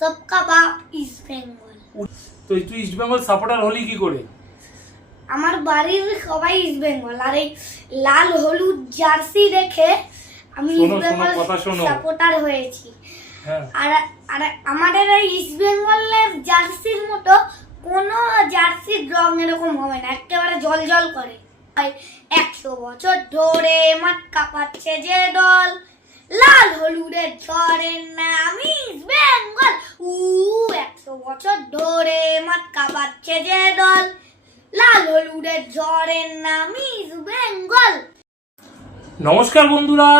সবকা বাপ ইস্ট বেঙ্গল তো তুই ইস্ট বেঙ্গল সাপোর্টার হলি কি করে? আমার বাড়ির সবাই ইস্ট বেঙ্গল আর এই লাল হলুদ জার্সি দেখে আমি ইস্ট বেঙ্গল সাপোর্টার হয়েছি। হ্যাঁ। আর আর আমাদের এই ইস্ট বেঙ্গলের জার্সির মতো কোনো জার্সির রং এরকম হবে না একেবারে জল জল করে। একশো বছর ধরে মাটকা পাচ্ছে যে দল। লাল হলুদের ঝড়ের নাম ইস্ট বেঙ্গল একশো বছর ধরে মাঠ কাঁপাচ্ছে যে দল। লাল হলুদের ঝড়ের নাম বেঙ্গল। নমস্কার বন্ধুরা,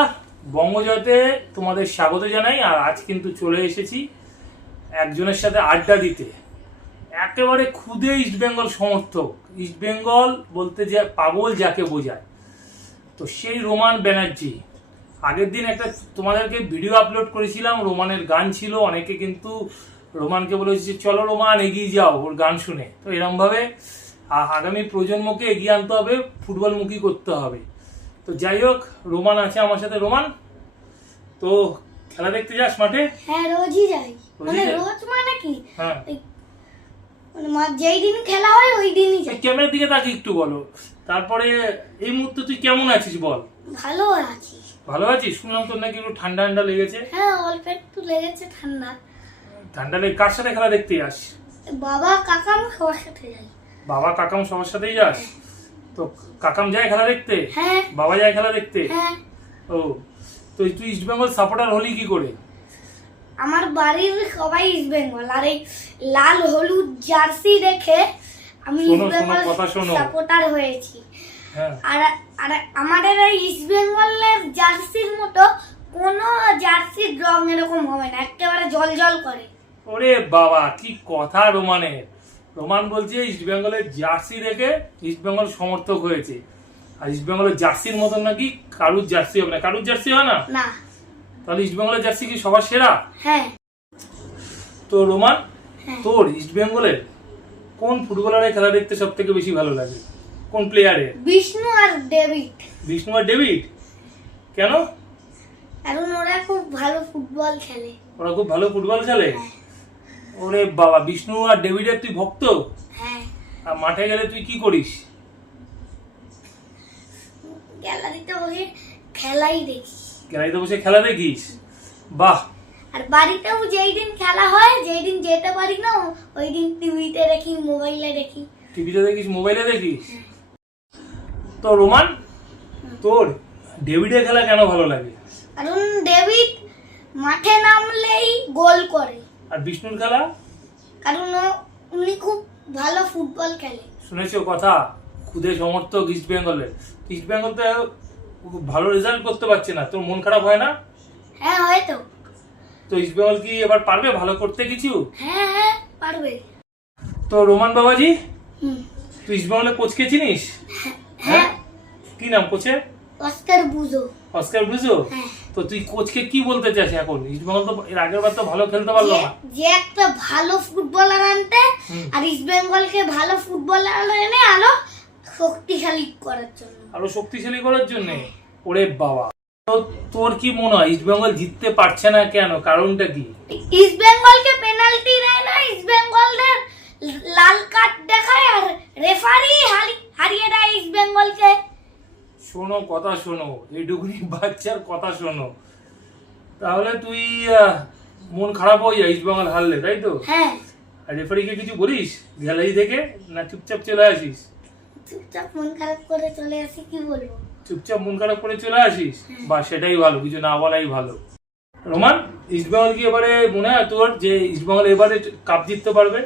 বঙ্গজয়তে তোমাদের স্বাগত জানাই, আর আজ কিন্তু চলে এসেছি একজনের সাথে আড্ডা দিতে। একেবারে খুদে ইস্ট বেঙ্গল সমর্থক। ইস্ট বেঙ্গল বলতে যে পাগল যাকে বোঝায়। তো সেই রোমান ব্যানার্জি আগের দিন একটা তোমাদেরকে ভিডিও আপলোড করেছিলাম রোমানের গান ছিল অনেকে কিন্তু রোমানকে বলেছে চলো রোমান এগিয়ে যাও ওর গান শুনে। তো এরমভাবে আগামী প্রজন্মকে এগিয়ে আনতে হবে ফুটবলমুখী করতে হবে। তো যাই হোক রোমান আছে আমার সাথে। রোমান তো খেলা দেখতে যাস মাঠে? হ্যাঁ রোজই যাই। মানে রোজ মানে কি? হ্যাঁ। মানে যেই দিন খেলা হয় ওই দিনই যাই। ক্যামেরার দিকে তাকে একটু বলো। তারপরে এই মুহূর্তে তুই কেমন আছিস বল? ভালো আছি। ভালো আছিস? শুনলাম তোর নাকি একটু ঠান্ডা ঠান্ডা লেগেছে। হ্যাঁ অল্প একটু লেগেছে ঠান্ডা। ঠান্ডা লেগে কার সাথে খেলা দেখতে যাস? বাবা কাকা আমি সবার সাথে যাই। বাবা কাকাম সবার সাথেই যাস? তো কাকাম যায় খেলা দেখতে? হ্যাঁ। বাবা যায় খেলা দেখতে? হ্যাঁ। ও তো তুই ইস্ট বেঙ্গল সাপোর্টার হলি কি করে? আমার বাড়ির সবাই ইস্ট বেঙ্গল আর এই লাল হলুদ জার্সি দেখে আমি ইস্ট বেঙ্গল। সাপোর্টার হয়েছি। হ্যাঁ আর আর আমাদের এই ইস্ট বেঙ্গলের জার্সির মতো কোনো জার্সির রং এরকম হবে না একেবারে জল জল করে। ওরে বাবা কি কথা রোমানের। রোমান বলছে ইস্ট বেঙ্গলের জার্সি দেখে ইস্ট বেঙ্গল সমর্থক হয়েছে। আর ইস্ট বেঙ্গলের জার্সির মতন নাকি কারুর জার্সি হবে না? কারুর জার্সি হয় না? না। তাহলে ইস্ট বেঙ্গলের জার্সি কি সবার সেরা? হ্যাঁ। তো রোমান হ্যাঁ। তোর ইস্ট বেঙ্গলের কোন ফুটবলারের খেলা দেখতে সব থেকে বেশি ভালো লাগে? কোন প্লেয়ারের বিষ্ণু আর ডেভিড। বিষ্ণু আর ডেভিড? কেন? কারণ ওরা খুব ভালো ফুটবল খেলে। ওরা খুব ভালো ফুটবল খেলে? ওরে বাবা বিষ্ণু আর ডেভিডের তুই ভক্ত? হ্যাঁ। আর মাঠে গেলে তুই কি করিস? গ্যালারিতে বসে খেলাই দেখি গ্যালারিতে বসে খেলা দেখিস? বাহ! আর বাড়িতেও যেই দিন খেলা হয় যেই দিন যেতে পারি না ওই দিন টিভিতে দেখি মোবাইলে দেখি। টিভিতে দেখিস মোবাইলে দেখিস? তো রোমান তোর ডেভিডের খেলা কেন ভালো লাগে? কারণ ডেভিড মাঠে নামলেই গোল করে। আর বিষ্ণুর খেলা? কারণ উনি খুব ভালো ফুটবল খেলে। শুনেছো কথা খুদে সমর্থক ইস্ট বেঙ্গলের। ইস্ট বেঙ্গল তো খুব ভালো রেজাল্ট করতে পারছে না। তোর মন খারাপ হয় না? হ্যাঁ হয়তো তো। তো ইস্ট বেঙ্গল কি এবার পারবে ভালো করতে কিছু? হ্যাঁ হ্যাঁ পারবে। তো রোমান বাবাজি তুই ইস্ট বেঙ্গলের কোচকে চিনিস? হ্যাঁ। কি নাম কোচের? অস্কার বুঝো অস্কার ব্রুজো হ্যাঁ। তো তুই কোচকে কি বলতে চাস এখন? ইস্ট বেঙ্গল তো এর আগের বার তো ভালো খেলতে পারল না। যে একটা ভালো ফুটবলার আনতে আর ইস্ট বেঙ্গলকে ভালো ফুটবলার এনে আরও শক্তিশালী করার জন্য। আরও শক্তিশালী করার জন্য? ওরে বাবা। তো তোর কি মনে হয় ইস্ট বেঙ্গল জিততে পারছে না কেন? কারণটা কি? ইস্ট বেঙ্গলকে পেনাল্টি দেয় না ইস্ট বেঙ্গলদের লাল কার্ড দেখায় আর রেফারি হারিয়ে দেয় ইস্ট বেঙ্গলকে শোনো কথা শোনো এইটুকুনি বাচ্চার কথা শোনো। তাহলে তুই মন খারাপ হয়ে যায় ইস্ট হারলে তাই তো? হ্যাঁ। আর রেফারিকে কিছু বলিস? গ্যালারি থেকে না চুপচাপ চলে আসিস? চুপচাপ মন খারাপ করে চলে আসি কি বলব? চুপচাপ মন খারাপ করে চলে আসিস? বা সেটাই ভালো কিছু না বলাই ভালো। রোমান ইস্ট বেঙ্গল কি এবারে মনে হয় তোর যে ইস্ট বেঙ্গল এবারে কাপ জিততে পারবে?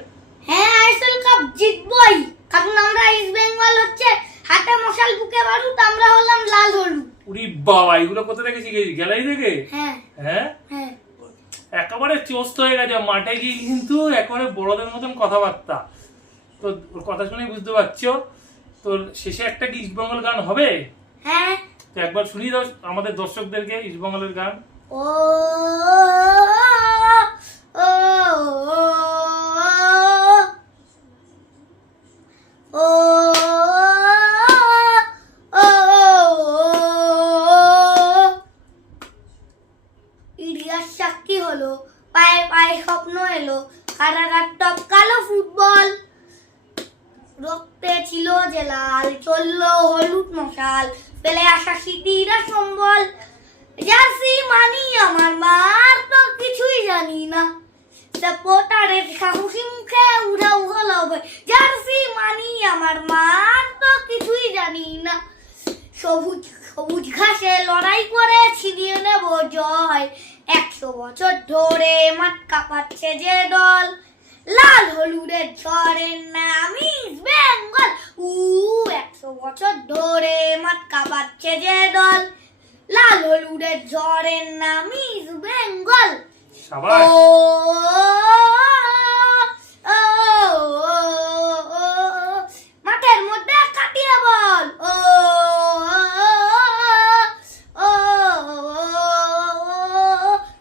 হ্যাঁ আইএসএল কাপ জিতবই। কারণ আমরা ইস্ট বেঙ্গল হচ্ছে হাতে মশাল বুকে বারুদ আমরা হলাম লাল হলুদ। উরি বাবা এগুলো কোথা থেকে শিখেছি গ্যালারি থেকে? হ্যাঁ। হ্যাঁ? হ্যাঁ। একেবারে চোস্ত হয়ে গেছে মাঠে গিয়ে কিন্তু একেবারে বড়দের মতন কথাবার্তা। তো ওর কথা শুনেই বুঝতে পারছ? তো শেষে একটা কি ইস্টবেঙ্গল গান হবে? হ্যাঁ। তো একবার শুনিয়ে দাও আমাদের দর্শকদেরকে ইস্টবেঙ্গলের গান। ও হলুদ মশাল পেলে আসা সম্বল। জার্সি মানি আমার মার তো কিছুই জানি না। মুখে উধাও হলো জার্সি মানি আমার মার তো কিছুই জানি না। সবুজ সবুজ ঘাসে লড়াই করে ছিনিয়ে নেব জয়। একশো বছর ধরে মাঠ কাঁপাচ্ছে যে দল। লাল হলুদের ঝড়ের নাম ইস্ট বেঙ্গল উ একশো বছর ধরে মাঠ কাঁপাচ্ছে যে দল। লাল হলুদের ঝড়ের নাম ইস্ট বেঙ্গল। ও ও, ও, ও, মাঠের মধ্যে কাটিয়ে বল। ও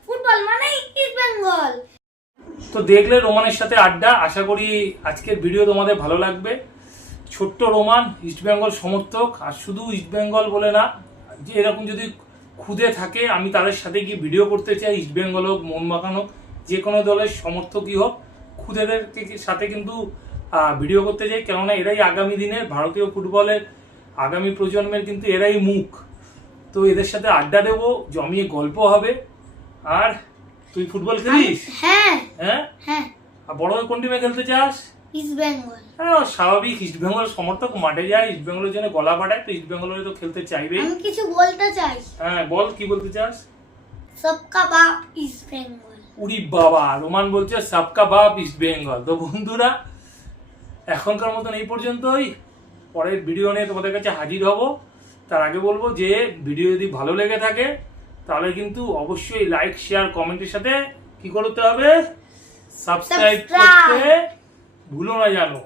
ফুটবল মানেই ইস্ট বেঙ্গল। তো দেখলে রোমানের সাথে আড্ডা। আশা করি আজকের ভিডিও তোমাদের ভালো লাগবে। ছোট্ট রোমান ইস্টবেঙ্গল সমর্থক আর শুধু ইস্টবেঙ্গল বলে না যে এরকম যদি খুদে থাকে আমি তাদের সাথে গিয়ে ভিডিও করতে চাই ইস্টবেঙ্গল হোক মোহনবাগান হোক যে কোনো দলের সমর্থকই হোক খুদেদের সাথে কিন্তু ভিডিও করতে চাই কেননা এরাই আগামী দিনের ভারতীয় ফুটবলের আগামী প্রজন্মের কিন্তু এরাই মুখ। তো এদের সাথে আড্ডা দেবো জমিয়ে গল্প হবে। আর তুই ফুটবল খেলিস? হ্যাঁ। হ্যাঁ? হ্যাঁ। আর বড় হয়ে কোন টিমে খেলতে চাস? ইস্ট বেঙ্গল হ্যাঁ স্বাভাবিক। ইস্ট বেঙ্গল সমর্থক মাঠে যায় ইস্ট বেঙ্গলের জন্য গলা পাঠায় তো ইস্ট বেঙ্গলের তো খেলতে চাইবেই। আমি কিছু বলতে চাই। হ্যাঁ বল কি বলতে চাস? সবকা বাপ ইস্ট বেঙ্গল উরি বাবা রোমান বলছে সাবকা বাপ ইস্ট বেঙ্গল তো বন্ধুরা এখনকার মতন এই পর্যন্তই। পরের ভিডিও নিয়ে তোমাদের কাছে হাজির হব। তার আগে বলব যে ভিডিও যদি ভালো লেগে থাকে তাহলে কিন্তু অবশ্যই লাইক শেয়ার কমেন্টের সাথে কি করতে হবে? সাবস্ক্রাইব করতে ভুলো না জানো